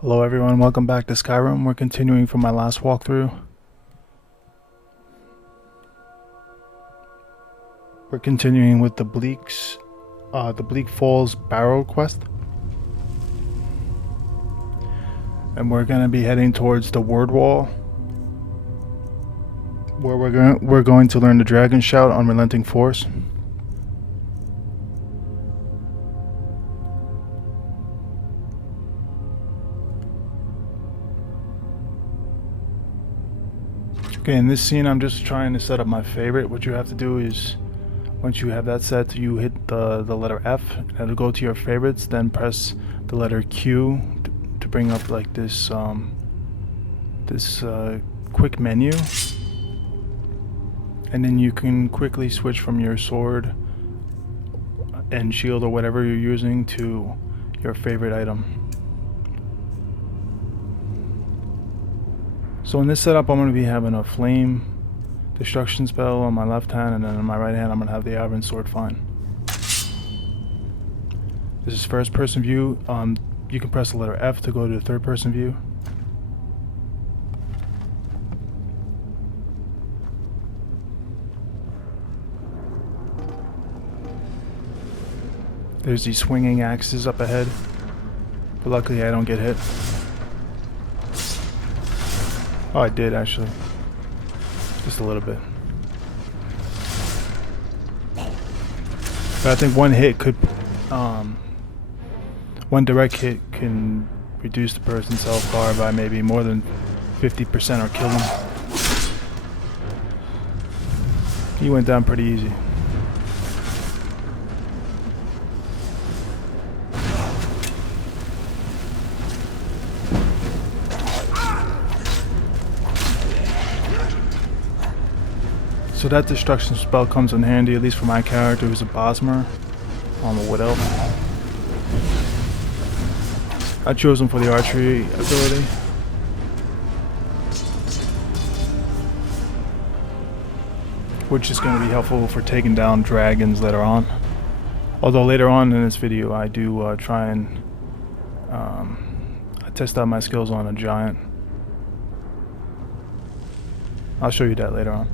Hello everyone, welcome back to Skyrim. We're continuing from my last walkthrough. We're continuing with the Bleak Falls Barrow quest. And we're going to be heading towards the Word Wall, where we're going to learn the Dragon Shout, Unrelenting Force. Okay, in this scene I'm just trying to set up my favorite. What you have to do is, once you have that set, you hit the letter F, and it'll go to your favorites, then press the letter Q to bring up like this quick menu. And then you can quickly switch from your sword and shield or whatever you're using to your favorite item. So in this setup, I'm going to be having a flame destruction spell on my left hand, and then on my right hand I'm going to have the iron sword fine. This is first person view. You can press the letter F to go to the third person view. There's these swinging axes up ahead, but luckily I don't get hit. Oh, I did actually. Just a little bit. But I think one hit could, one direct hit can reduce the person's health bar by maybe more than 50% or kill them. He went down pretty easy. So that destruction spell comes in handy, at least for my character who's a Bosmer on the Wood Elf. I chose him for the archery ability. Which is going to be helpful for taking down dragons later on. Although later on in this video I do try and I test out my skills on a giant. I'll show you that later on.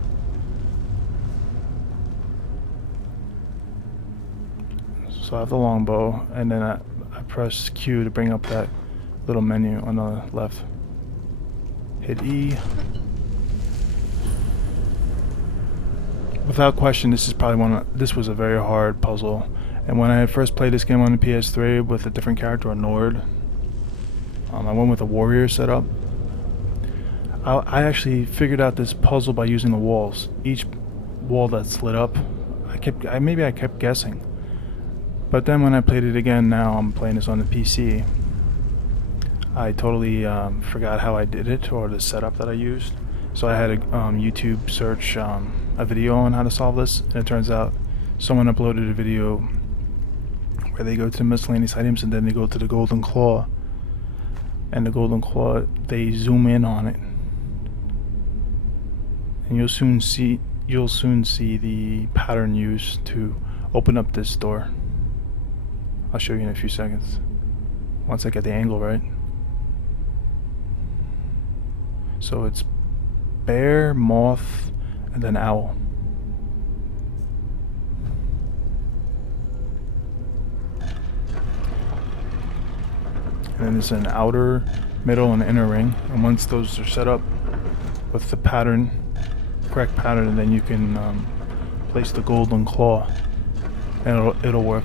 So I have the longbow, and then I press Q to bring up that little menu on the left. Hit E. Without question, this is probably this was a very hard puzzle. And when I had first played this game on the PS3 with a different character, a Nord, I went with a warrior setup. I actually figured out this puzzle by using the walls. Each wall that's lit up, maybe I kept guessing. But then when I played it again, now I'm playing this on the PC, I totally forgot how I did it or the setup that I used. So I had a YouTube search a video on how to solve this, and it turns out someone uploaded a video where they go to miscellaneous items and then they go to the golden claw. And the golden claw, they zoom in on it. And you'll soon see the pattern used to open up this door. I'll show you in a few seconds, once I get the angle right. So it's bear, moth, and then owl. And then there's an outer, middle, and inner ring. And once those are set up with the pattern, correct pattern, then you can place the golden claw, and it'll work.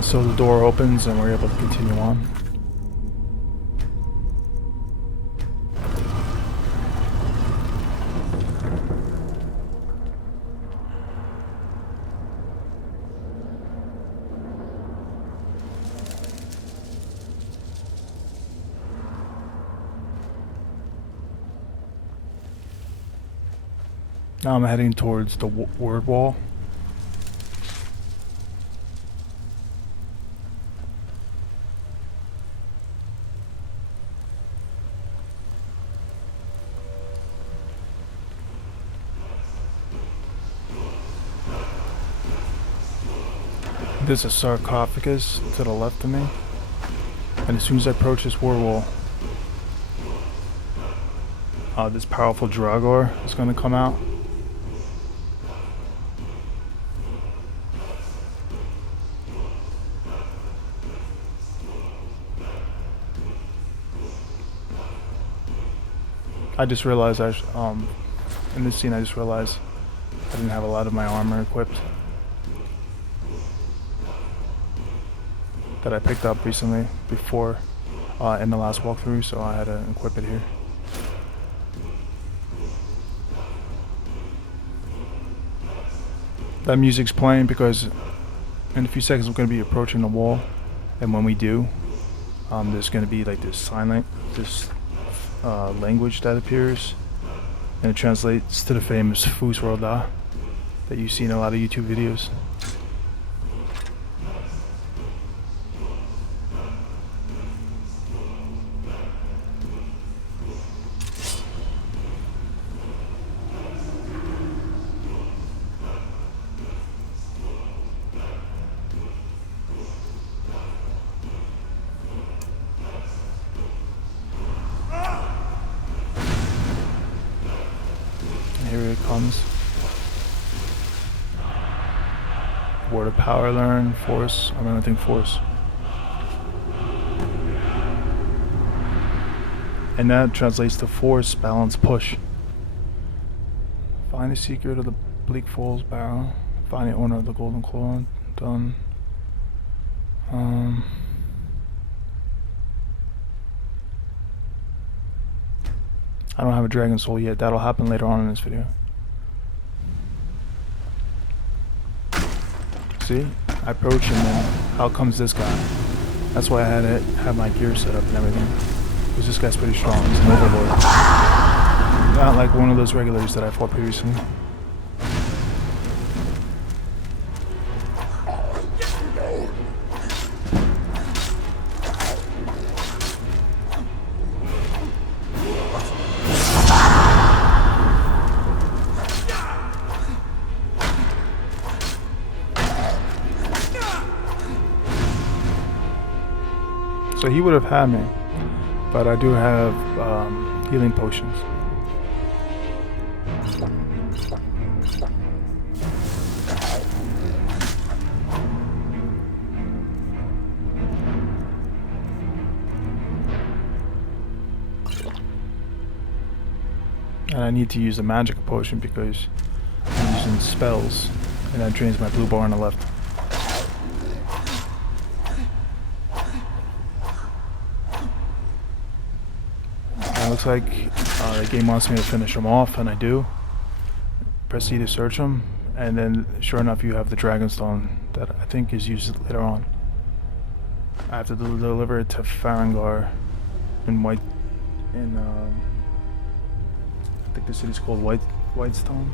So the door opens and we're able to continue on. Now I'm heading towards the Word Wall. There's a sarcophagus to the left of me, and as soon as I approach this war wall, this powerful Dragor is going to come out. I just realized in this scene I just realized I didn't have a lot of my armor equipped that I picked up recently before in the last walkthrough, so I had to equip it here. That music's playing because in a few seconds we're going to be approaching the wall, and when we do, there's going to be like this language that appears, and it translates to the famous FUS that you see in a lot of YouTube videos. Here it comes. Word of power, learn, force. I think force. And that translates to force, balance, push. Find the secret of the Bleak Falls Barrow. Find the owner of the golden claw. Done. I don't have a dragon soul yet. That'll happen later on in this video. See? I approach and then out comes this guy. That's why I had to have my gear set up and everything. Because this guy's pretty strong. He's an overlord. Not like one of those regulars that I fought previously. So he would have had me, but I do have healing potions. And I need to use a magic potion because I'm using spells, and that drains my blue bar on the left. Looks like the game wants me to finish him off, and I do. Press E to search him, and then sure enough you have the Dragonstone that I think is used later on. I have to deliver it to Farengar in I think the city's called Whitestone.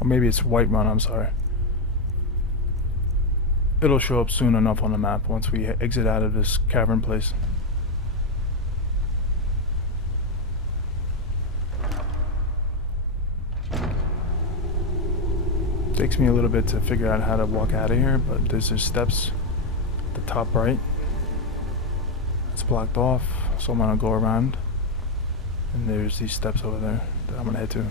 Or maybe it's Whiterun, I'm sorry. It'll show up soon enough on the map once we exit out of this cavern place. Takes me a little bit to figure out how to walk out of here, but there's just steps at the top right. It's blocked off, so I'm gonna go around. And there's these steps over there that I'm gonna head to.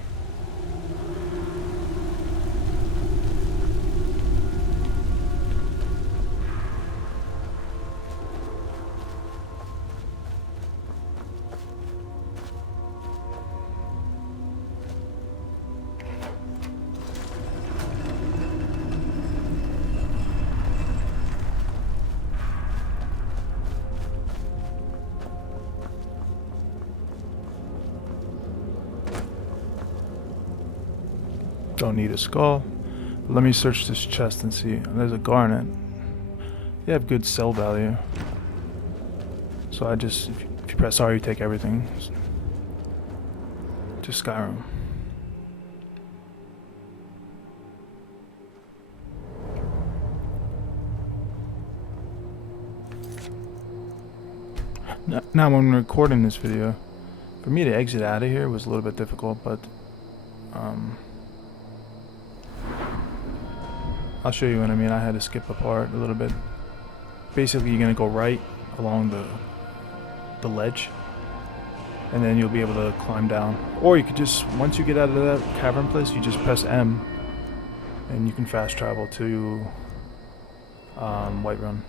Don't need a skull. But let me search this chest and see. There's a garnet. They have good sell value. So I just, if you press R, you take everything. To Skyrim. Now when recording this video, for me to exit out of here was a little bit difficult, but I'll show you what I mean. I had to skip a part a little bit. Basically, you're gonna go right along the ledge, and then you'll be able to climb down. Or you could just, once you get out of that cavern place, you just press M, and you can fast travel to Whiterun.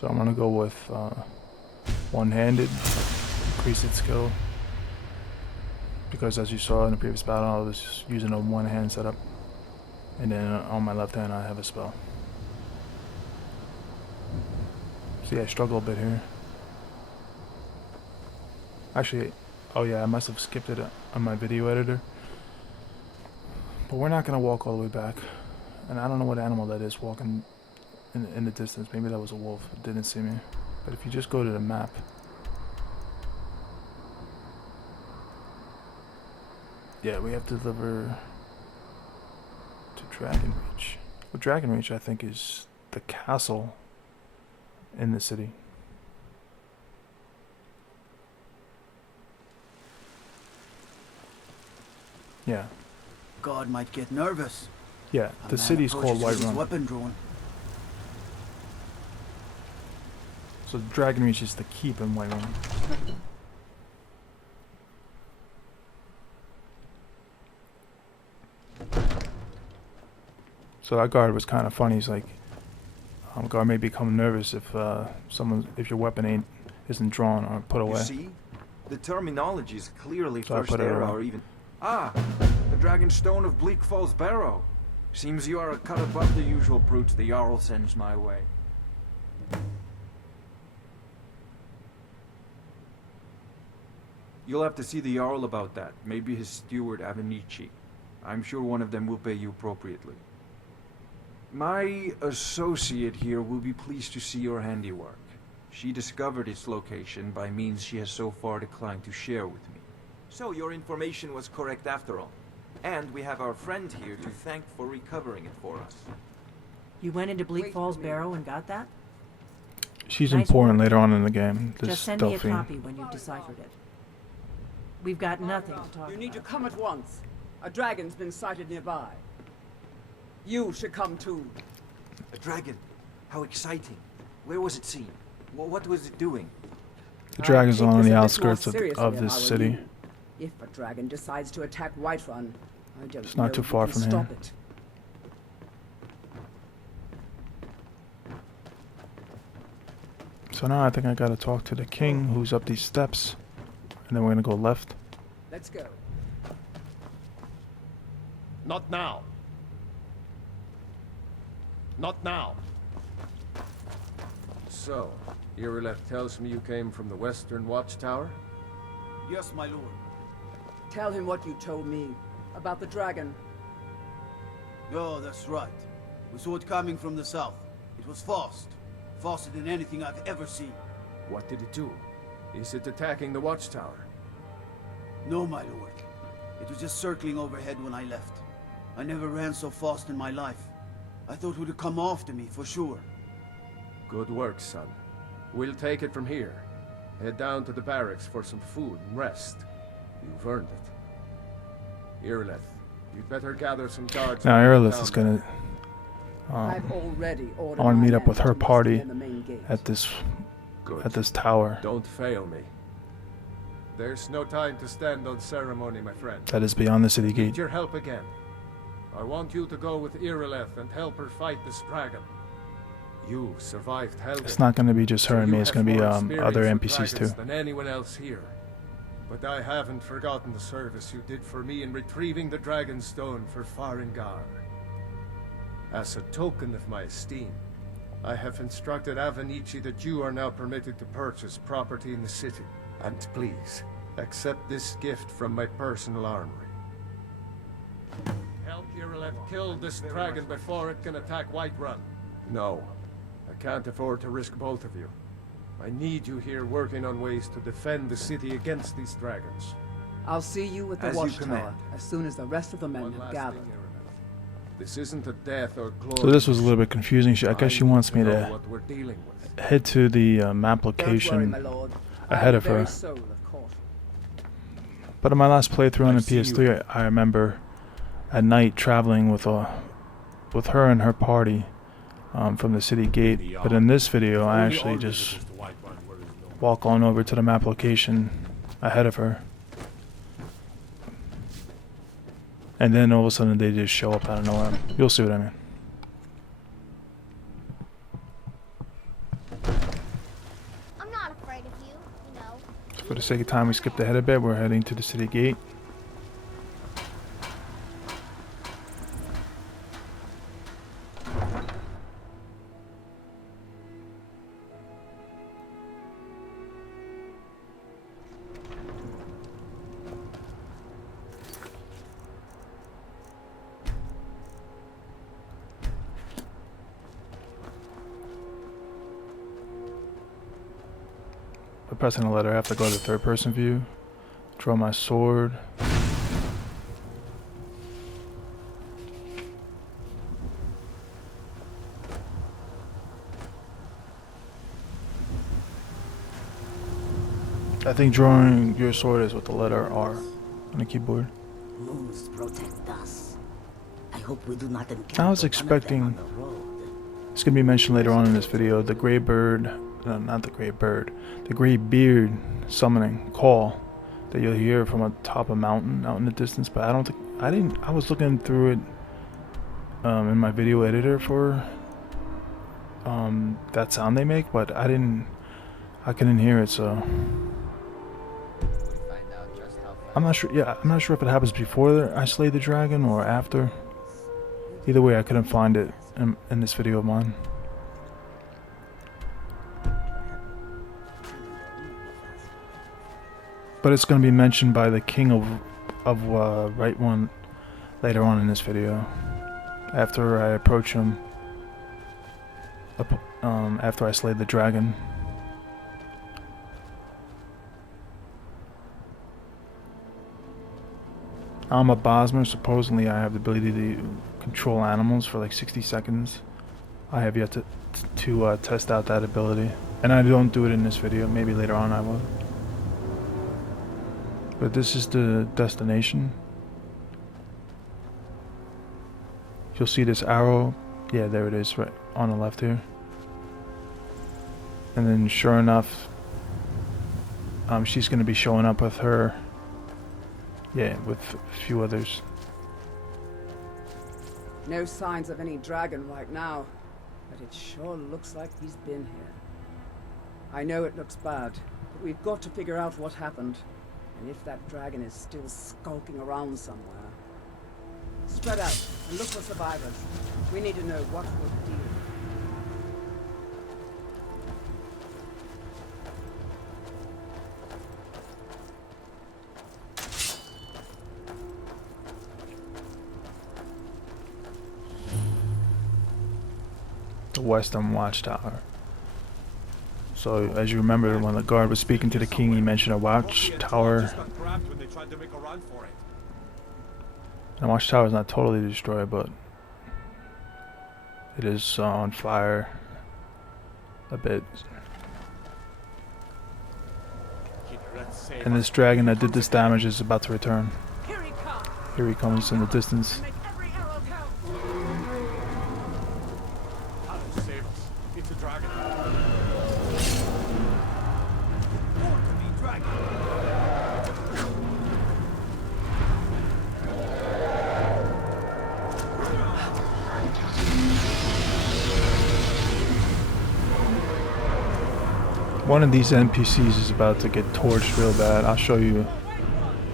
So I'm gonna go with one-handed, increase its skill, because as you saw in the previous battle, I was just using a one-hand setup, and then on my left hand I have a spell. See, I struggle a bit here. Actually, oh yeah, I must have skipped it on my video editor. But we're not gonna walk all the way back, and I don't know what animal that is walking in the distance. Maybe that was a wolf. It didn't see me. But if you just go to the map, yeah, we have to deliver to Dragonreach. Well, Dragonreach, I think, is the castle in the city. Yeah. God might get nervous. Yeah, the city's called Whiterun. Weapon drawn. So Dragonreach is the keep in Whiterun. So that guard was kind of funny. He's like, guard may become nervous if if your weapon isn't drawn or put away. You see, the terminology is clearly So I first put it era away. or even the dragon stone of Bleak Falls Barrow. Seems you are a cut above the usual brutes the Jarl sends my way. You'll have to see the Jarl about that. Maybe his steward Avenici. I'm sure one of them will pay you appropriately. My associate here will be pleased to see your handiwork. She discovered its location by means she has so far declined to share with me. So your information was correct after all. And we have our friend here to thank for recovering it for us. You went into Bleak Falls Barrow and got that? She's Nice important work. later on in the game. This Just send me a Delphine. copy when you've deciphered it. We've got nothing to talk You need to about. come at once. A dragon's been sighted nearby. You should come too. A dragon? How exciting. Where was it seen? What was it doing? The dragon's I'd take on this the a bit more outskirts seriously of if this I were city. you. If a dragon decides to attack Whiterun, I don't It's not know too who far can from stop here. it. So now I think I gotta talk to the king who's up these steps. And then we're gonna go left. Let's go. Not now. Not now. So, Irileth tells me you came from the Western Watchtower? Yes, my lord. Tell him what you told me about the dragon. Oh, that's right. We saw it coming from the south. It was fast. Faster than anything I've ever seen. What did it do? Is it attacking the Watchtower? No, my lord. It was just circling overhead when I left. I never ran so fast in my life. I thought it would have come after me, for sure. Good work, son. We'll take it from here. Head down to the barracks for some food and rest. You've earned it. Irileth, you'd better gather some guards. Now and Irileth down is gonna I've already ordered I wanna my meet up men with her to muster party in the main gate. at this Good. tower. Don't fail me. There's no time to stand on ceremony, my friend. That is beyond the city Need gate. your help again. I want you to go with Irileth and help her fight this dragon. You survived Helgen. It's not gonna be just her so and you me, it's have gonna be more other experience with NPCs too. dragons than anyone else here. But I haven't forgotten the service you did for me in retrieving the Dragon Stone for Farengar. As a token of my esteem, I have instructed Avenici that you are now permitted to purchase property in the city. And please, accept this gift from my personal armory. Help Irileth kill this dragon before it can attack Whiterun. No, I can't afford to risk both of you. I need you here working on ways to defend the city against these dragons. I'll see you at the As you watchtower command. as soon as the rest of the men One have last gathered. thing, Irileth. This isn't a death or glory. So this was a little bit confusing. I guess she wants me know to what we're dealing with. head to the map Don't worry, location my lord. ahead I'm of the very her. soul of caution. But in my last playthrough on the I've seen PS3, I remember at night traveling with her and her party from the city gate. But in this video, I actually just walk on over to the map location ahead of her. And then all of a sudden they just show up out of nowhere. You'll see what I mean. I'm not afraid of you, you know. For the sake of time, we skipped ahead a bit. We're heading to the city gate. By pressing the letter, I have to go to the third person view. Draw my sword. I think drawing your sword is with the letter R on the keyboard. Moons protect us. I hope we do not encounter I was one of them expecting, on the road. it's going to be mentioned later on in this video, the Greybird, no, not the Greybird, the Greybeard summoning call that you'll hear from a top of a mountain out in the distance. But I don't think, I was looking through it in my video editor for that sound they make, but I couldn't hear it, so I'm not sure. Yeah, I'm not sure if it happens before I slay the dragon or after. Either way, I couldn't find it in this video of mine. But it's going to be mentioned by the king of Whiterun later on in this video. After I approach him, after I slay the dragon. I'm a Bosmer. Supposedly I have the ability to control animals for like 60 seconds. I have yet to test out that ability. And I don't do it in this video. Maybe later on I will. But this is the destination. You'll see this arrow. Yeah, there it is, right on the left here. And then sure enough, she's going to be showing up with her. Yeah, with a few others. No signs of any dragon right now, but it sure looks like he's been here. I know it looks bad, but we've got to figure out what happened, and if that dragon is still skulking around somewhere. Spread out and look for survivors. We need to know what we're dealing with. The Western Watchtower. So, as you remember, when the guard was speaking to the king, he mentioned a watchtower. The watchtower is not totally destroyed, but it is on fire a bit. And this dragon that did this damage is about to return. Here he comes in the distance. One of these NPCs is about to get torched real bad. I'll show you.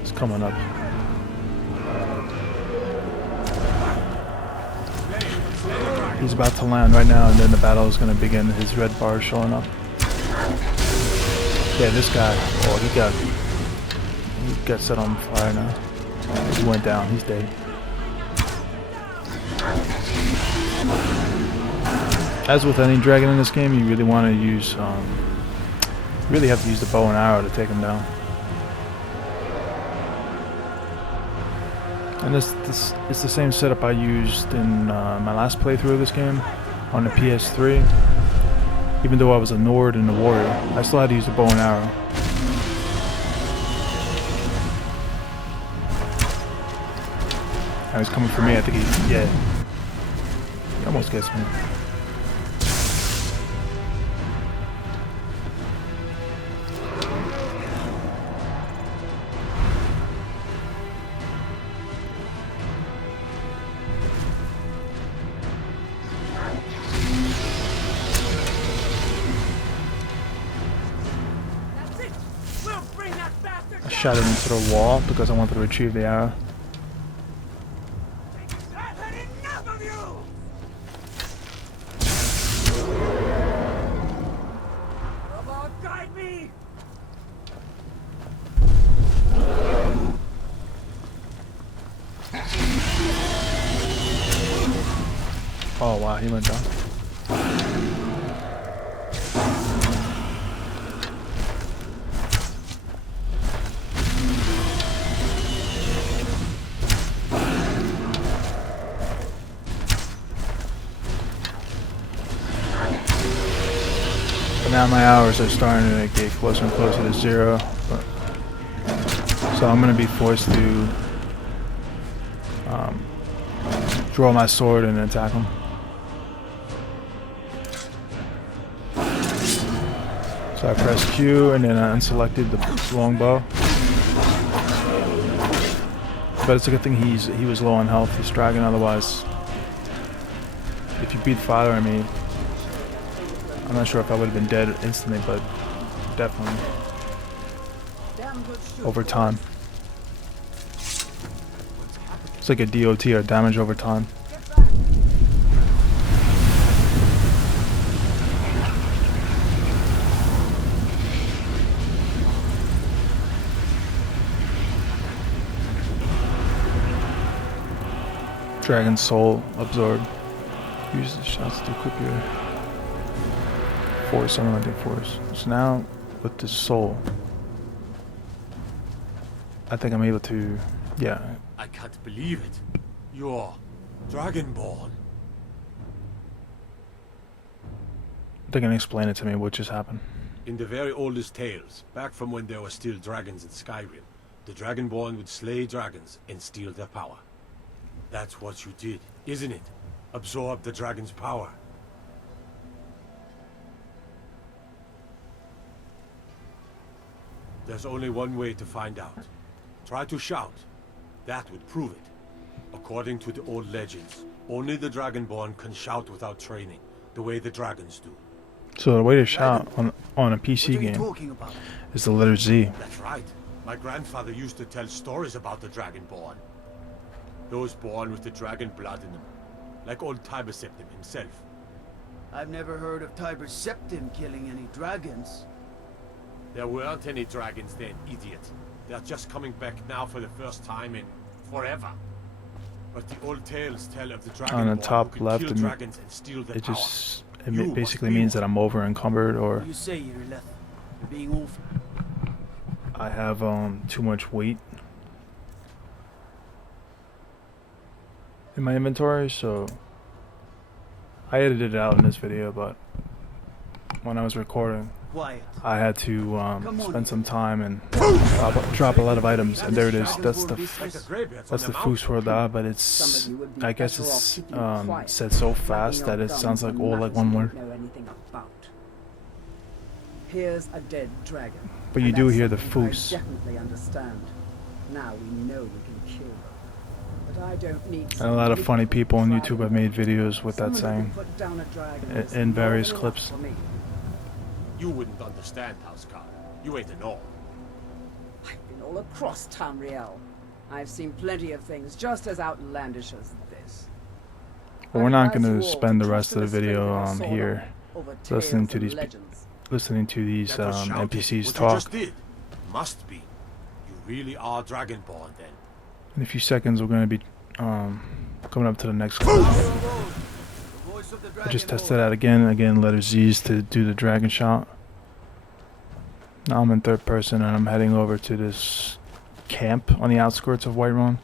It's coming up. he's about to land right now, and then the battle is going to begin. His red bar is showing up. Yeah, this guy. Oh, he got set on fire now. He went down. He's dead. As with any dragon in this game, you really want to use, you really have to use the bow and arrow to take him down. And this it's the same setup I used in my last playthrough of this game on the PS3. Even though I was a Nord and a warrior, I still had to use the bow and arrow. Now he's coming for me. I think he almost gets me. I shot it into the wall because I wanted to retrieve the arrow. Oh wow, he went down. But now my hours are starting to get closer and closer to 0. So I'm going to be forced to draw my sword and attack him. So I pressed Q and then I unselected the longbow. But it's a good thing he was low on health, this dragon, otherwise if you beat fire on me, I'm not sure if I would have been dead instantly, but definitely over time. It's like a DOT, or damage over time. Dragon Soul absorb. Use the shots to equip your force, unlimited force. So now with the soul, I think I'm able to, yeah. I can't believe it. You're Dragonborn. They can explain it to me what just happened. In the very oldest tales, back from when there were still dragons in Skyrim, the Dragonborn would slay dragons and steal their power. That's what you did, isn't it? Absorb the dragon's power. There's only one way to find out. Try to shout. That would prove it. According to the old legends, only the Dragonborn can shout without training, the way the dragons do. So the way to shout on a PC game is the letter Z. That's right. My grandfather used to tell stories about the Dragonborn. Those born with the dragon blood in them. Like old Tiber Septim himself. I've never heard of Tiber Septim killing any dragons. There weren't any dragons then, idiot. They're just coming back now for the first time in forever. But the old tales tell of the dragon on the top left, kill dragons and steal their power. It basically means that I'm over encumbered, or You say you're left. You're being awful. I have too much weight in my inventory, so I edited it out in this video, but when I was recording, Quiet. I had to spend some time and drop a lot of items, and there it is. That's the FUS world, but it's, I guess it's said so fast that it sounds like all like one word. Here's a dead dragon. But you do hear the FUS. Definitely understand. Now we know we can kill them. But I don't need. And a lot of funny people on YouTube have made videos with that saying in various clips. You wouldn't understand, Housecarl. You ain't an all. I've been all across Tamriel. I've seen plenty of things just as outlandish as this. But we're not going to spend the rest of the video here listening to these NPCs what talk. You just did. Must be. You really are Dragonborn then. In a few seconds, we're going to be coming up to the next clip. I just tested that again, letter Z's to do the dragon shot. Now I'm in third person and I'm heading over to this camp on the outskirts of Whiterun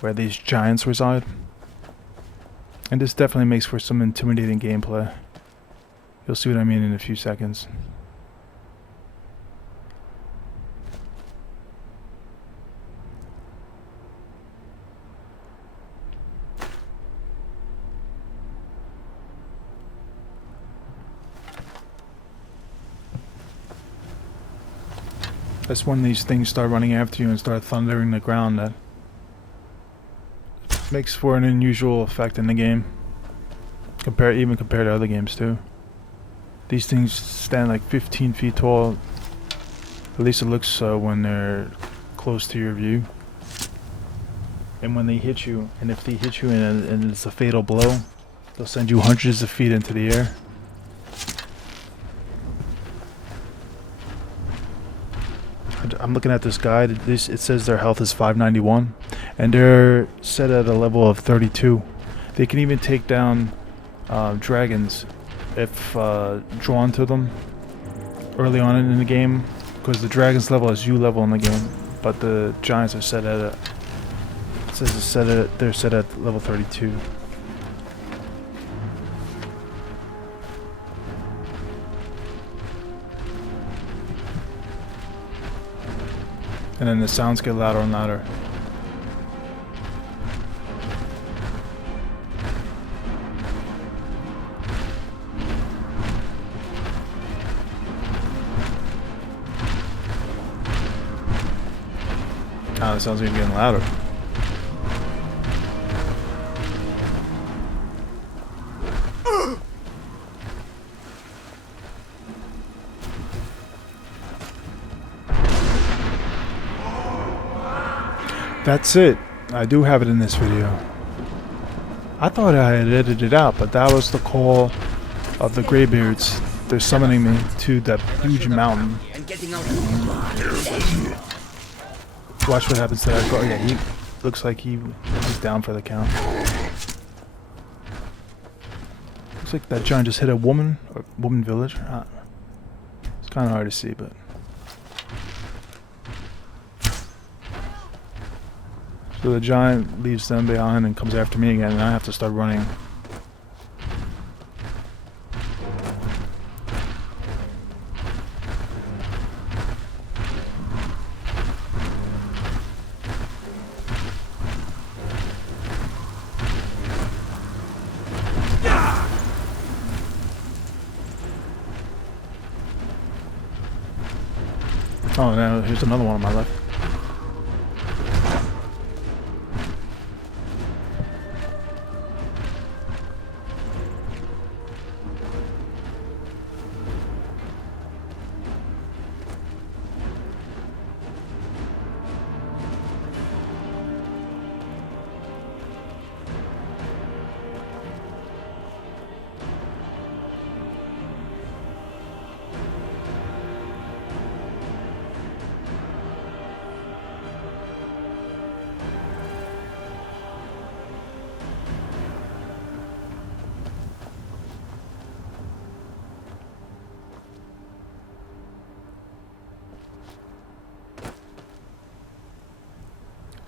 where these giants reside. And this definitely makes for some intimidating gameplay. You'll see what I mean in a few seconds. That's when these things start running after you and start thundering the ground. That makes for an unusual effect in the game. Even compared to other games too. These things stand like 15 feet tall. At least it looks so when they're close to your view. And when they hit you, and if they hit you and it's a fatal blow, they'll send you hundreds of feet into the air. I'm looking at this guide. It says their health is 591, and they're set at a level of 32. They can even take down dragons if drawn to them early on in the game, because the dragon's level is you level in the game, but the giants are set at they're set at level 32. And then the sounds get louder and louder. Ah, the sounds are getting louder. That's it. I do have it in this video. I thought I had edited it out, but that was the call of the Greybeards. They're summoning me to that huge mountain. Watch what happens to that guard. Yeah, he looks like he's down for the count. Looks like that giant just hit a woman village. It's kind of hard to see, but. So the giant leaves them behind and comes after me again, and I have to start running. Oh, now here's another one on my left.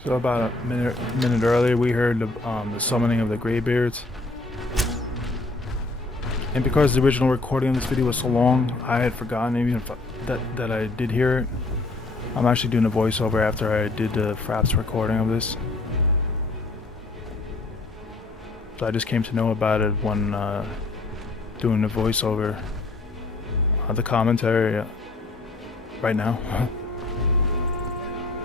So about a minute earlier, we heard the summoning of the Greybeards. And because the original recording of this video was so long, I had forgotten even if that I did hear it. I'm actually doing a voiceover after I did the Fraps recording of this. So I just came to know about it when doing the voiceover, the commentary right now.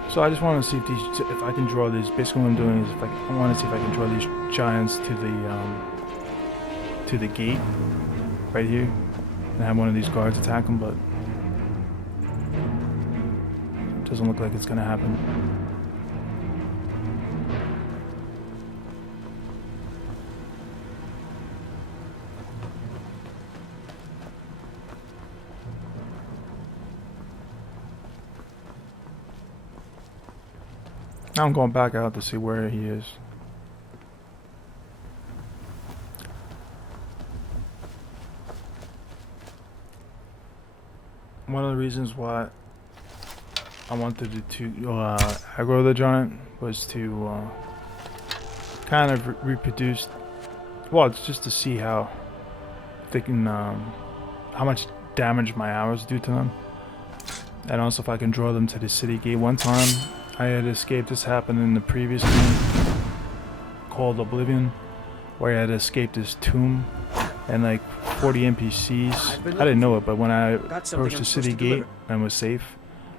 So I just want to see if I can draw these. Basically, what I'm doing is I want to see if I can draw these giants to the gate right here, and have one of these guards attack them. But it doesn't look like it's gonna happen. Now I'm going back out to see where he is. One of the reasons why I wanted to aggro the giant was to kind of reproduce. Well, it's just to see how they can, how much damage my arrows do to them, and also if I can draw them to the city gate. One time I had escaped. This happened in the previous game called Oblivion, where I had escaped this tomb and like 40 NPCs. I didn't know it, but when I approached the city gate and was safe,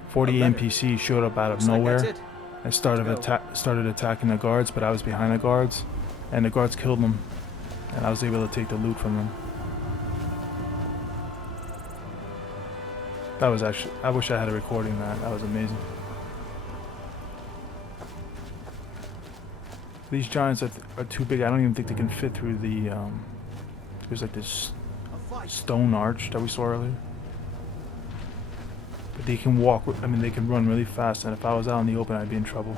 40 NPCs showed up out of nowhere and started attacking the guards, but I was behind the guards, and the guards killed them, and I was able to take the loot from them. That was actually, I wish I had a recording of that. That was amazing. These giants are too big. I don't even think they can fit through the, there's like this stone arch that we saw earlier. But they can walk, I mean they can run really fast, and if I was out in the open I'd be in trouble.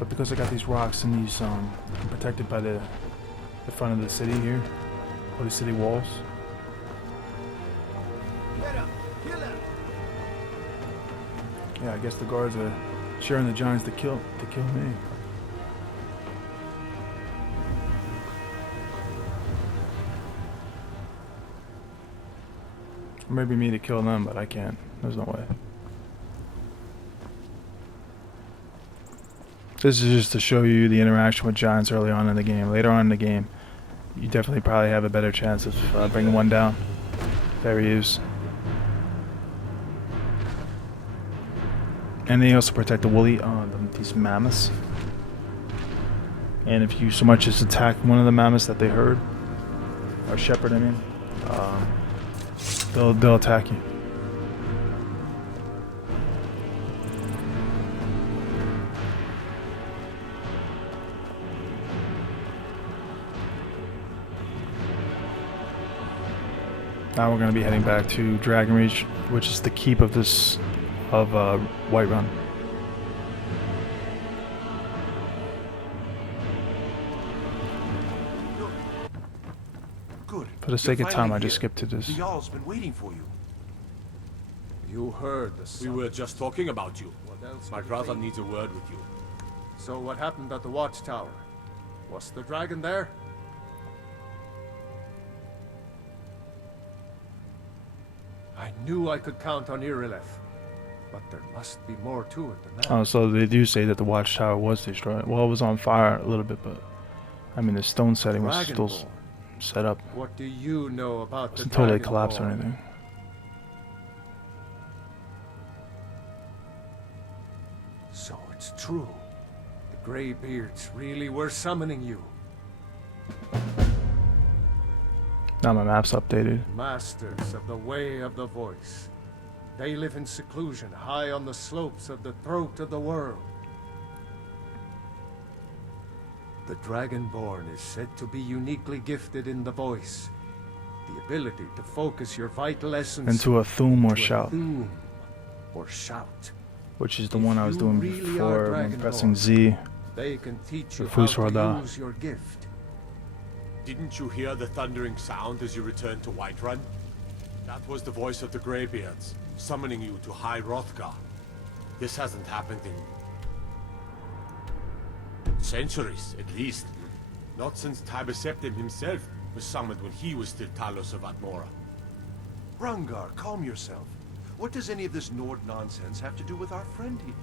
But because I got these rocks and these, I'm protected by the front of the city here, or the city walls. Yeah, I guess the guards are sharing the giants to kill me. Or maybe me to kill them, but I can't. There's no way. This is just to show you the interaction with giants early on in the game. Later on in the game, you definitely probably have a better chance of bringing one down. There he is. And they also protect the woolly, these mammoths. And if you so much as attack one of the mammoths that they herd, or shepherd, I mean, they'll attack you. Now we're going to be heading back to Dragonreach, which is the keep of Whiterun. Good. For the sake of time, I just skipped to this. The Jarl's been waiting for you. You heard the sound. We were just talking about you. What else My could it brother be? needs a word with you. So what happened at the watchtower? Was the dragon there? I knew I could count on Irileth, but there must be more to it than that. Oh, so they do say that the watchtower was destroyed. Well, it was on fire a little bit, but I mean the stone setting was still Dragonborn. set up. What do you know about It the wasn't totally collapsed or Dragonborn? anything. So it's true. The Greybeards really were summoning you. Now my map's updated. Masters of the Way of the Voice. They live in seclusion, high on the slopes of the throat of the world. The Dragonborn is said to be uniquely gifted in the voice. The ability to focus your vital essence Into a thum or to a shout, thum or shout. which is the If one I was you doing really before are when Dragonborn, pressing Z. They can teach you The how FUS to radar. use your gift. Didn't you hear the thundering sound as you returned to Whiterun? That was the voice of the Greybeards, summoning you to High Hrothgar. This hasn't happened in centuries, at least. Not since Tiber Septim himself was summoned when he was still Talos of Atmora. Rungar, calm yourself. What does any of this Nord nonsense have to do with our friend here?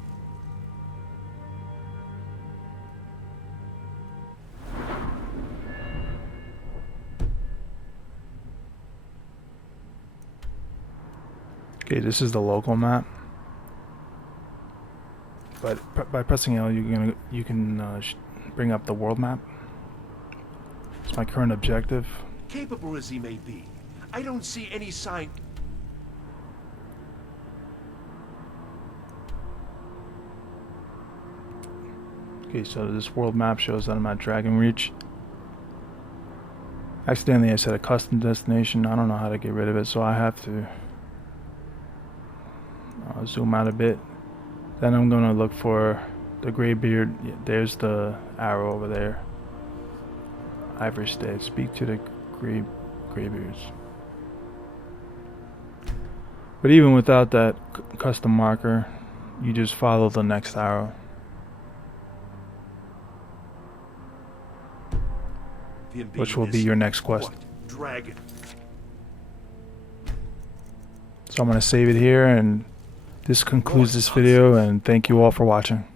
Okay, this is the local map. But by pressing L, you can bring up the world map. It's my current objective. Capable as he may be, I don't see any sign... Okay, so this world map shows that I'm at Dragonreach. Accidentally, I set a custom destination. I don't know how to get rid of it, so I have to zoom out a bit. Then I'm gonna look for The Greybeard, yeah, there's the arrow over there. Ivory State. Speak to the Greybeards. But even without that custom marker, you just follow the next arrow. Which will be your next quest. What? Dragon. So I'm going to save it here, and this concludes this video, and thank you all for watching.